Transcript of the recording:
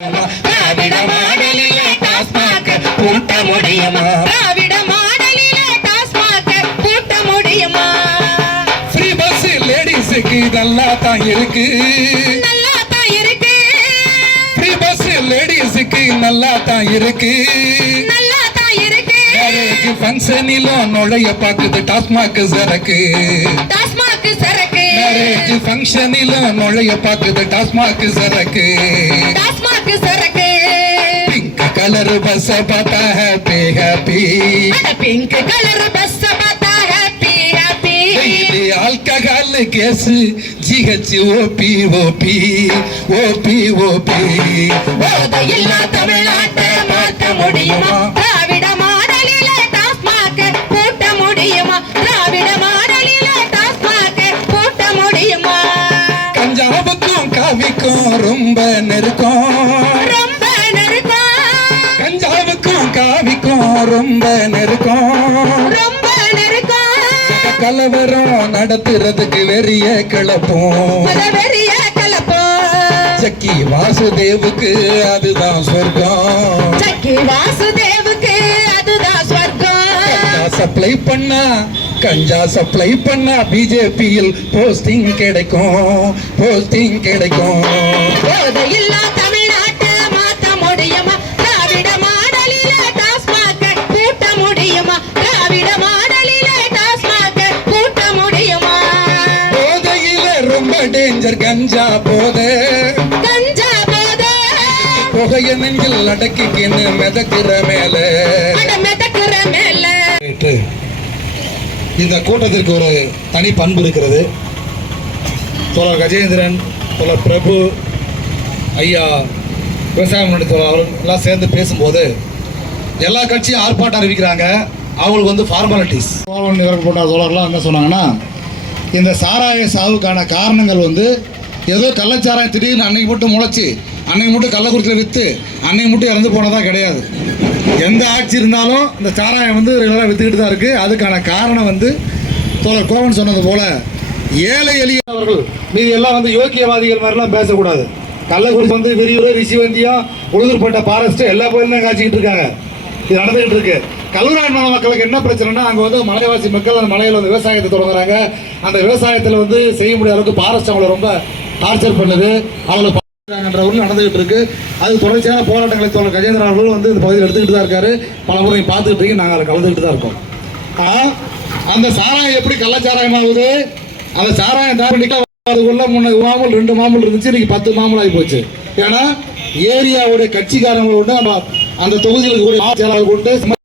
திராவிட மாடலிலே டாஸ்மாக் பூட்ட முடியுமா? திராவிட மாடலிலே டாஸ்மாக் பூட்ட முடியுமா? ஃப்ரீ பஸ் லேடிஸுக்கு நல்லா தான் இருக்கு, நல்லா தான் இருக்கு. ஃப்ரீ பஸ் லேடிஸுக்கு நல்லா தான் இருக்கு, நல்லா தான் இருக்கு. மேரேஜ் ஃபங்க்ஷனிலும் நுழைய பாக்குது டாஸ்மாக் சரக்கு, டாஸ்மாக் சரக்கு. மேரேஜ் ஃபங்க்ஷனிலும் நுழைய பாக்குது டாஸ்மாக் சரக்கு, டாஸ்மாக் சரக்கு. பிங்க் கலர் பஸ் பார்த்தா happy happy, pink colour bus பார்த்தா happy happy. Daily alcohol case GH OP OP OP OP. போதையில்லா தமிழ்நாட்டை மாற்ற முடியுமா? திராவிட மாடலிலே டாஸ்மாக் பூட்ட முடியுமா? திராவிட மாடலிலே டாஸ்மாக் பூட்ட முடியுமா? கஞ்சாவுக்கும் காவிக்கும் ரொம்ப நெருக்கம், ரொம்ப நெருக்கம், கஞ்சாவுக்கும் காவிக்கும் ரொம்ப நெருக்கம், ரொம்ப நெருக்கம். கலவரம் நடத்துறதுக்கு வெறிய கிளப்போம், வெறிய கலப்போம். சக்கி வாசுதேவுக்கு அதுதான் சொர்க்கம், சக்கி வாசுதேவுக்கு அதுதான் சொர்க்கம். சப்ளை பண்ணா கஞ்சா சப்ளை பண்ணா பிஜேபியில் போஸ்டிங் கிடைக்கும், போஸ்டிங் கிடைக்கும். போதையில்லா தமிழ்நாட்டை மாற்ற முடியுமா? திராவிட மாடலிலே டாஸ்மாக் பூட்ட முடியுமா? திராவிட மாடலிலே டாஸ்மாக் பூட்ட முடியுமா? போதையில ரொம்ப டேஞ்சர் கஞ்சா போதை, கஞ்சா போதை புகைய நெஞ்சில் அடக்கிக்கின்னு மிதக்கிற மேல. அட மிதக்கிற மேல. இந்த கூட்டத்திற்கு ஒரு தனி பண்பு இருக்கிறது. தோழர் கஜேந்திரன், தோழர் பிரபு, ஐயா விவசாய முன்னணி தோழர் அவர்கள் எல்லாம் சேர்ந்து பேசும்போது எல்லா கட்சியும் ஆர்ப்பாட்டம் அறிவிக்கிறாங்க. அவங்களுக்கு வந்து ஃபார்மாலிட்டிஸ் போன்ற தோழர்லாம் என்ன சொன்னாங்கன்னா, இந்த சாராய சாவுக்கான காரணங்கள் வந்து ஏதோ கள்ளச்சாராயம் திடீர்னு அன்னைக்கு மட்டும் முளைச்சி அன்னைக்கு மட்டும் கள்ளக்குறிச்சியில் விற்று அன்னைக்கு மட்டும் இறந்து போனதாக கிடையாது. எந்த ஆட்சி இருந்தாலும் இந்த சாராயம் வந்து ரெகுலராக விற்றுக்கிட்டு தான் இருக்குது. அதுக்கான காரணம் வந்து தோழர் கோவன் சொன்னது போல் ஏழை எளியவர்கள் மீது எல்லாம் வந்து யோக்கியவாதிகள் மாதிரிலாம் பேசக்கூடாது. கள்ளக்குறிச்சி வந்து விரியூர், ரிஷிவந்தியம், உளுதூர்பேட்டை, ஃபாரஸ்ட் எல்லா கோயிலும் தான் காய்ச்சிக்கிட்டு இருக்காங்க. இது நடந்துகிட்டு இருக்கு. கல்லூரான் மலை மக்களுக்கு என்ன பிரச்சனைனா, அங்கே வந்து மலைவாசி மக்கள் அந்த மலையில் வந்து விவசாயத்தை தொடங்குறாங்க. அந்த விவசாயத்தில் வந்து செய்ய முடியாத அளவுக்கு ஃபாரஸ்ட் அவங்களை ரொம்ப டார்ச்சர் பண்ணுது, அவங்களை நடந்துகிட்டு இருக்கு. அது தொடர்ச்சியான போராட்டங்களை தோழர் கஜேந்திரன் அவர்கள் வந்து இந்த பகுதியில் எடுத்துக்கிட்டு தான் இருக்காரு. பல முறை பார்த்துக்கிட்டு இருக்கீங்க, நாங்கள் அதை கலந்துக்கிட்டு தான் இருக்கோம். ஆனால் அந்த சாராயம் எப்படி கள்ளச்சாராயம் ஆகுது? அந்த சாராயம் அதுக்குள்ள முன்ன மாமூல் 2 மாமூல் இருந்துச்சு, இன்னைக்கு 10 மாமூல் ஆகி போச்சு. ஏன்னா ஏரியாவுடைய கட்சிக்காரங்களோட அந்த தொகுதிகளுக்கு கூட கொண்டு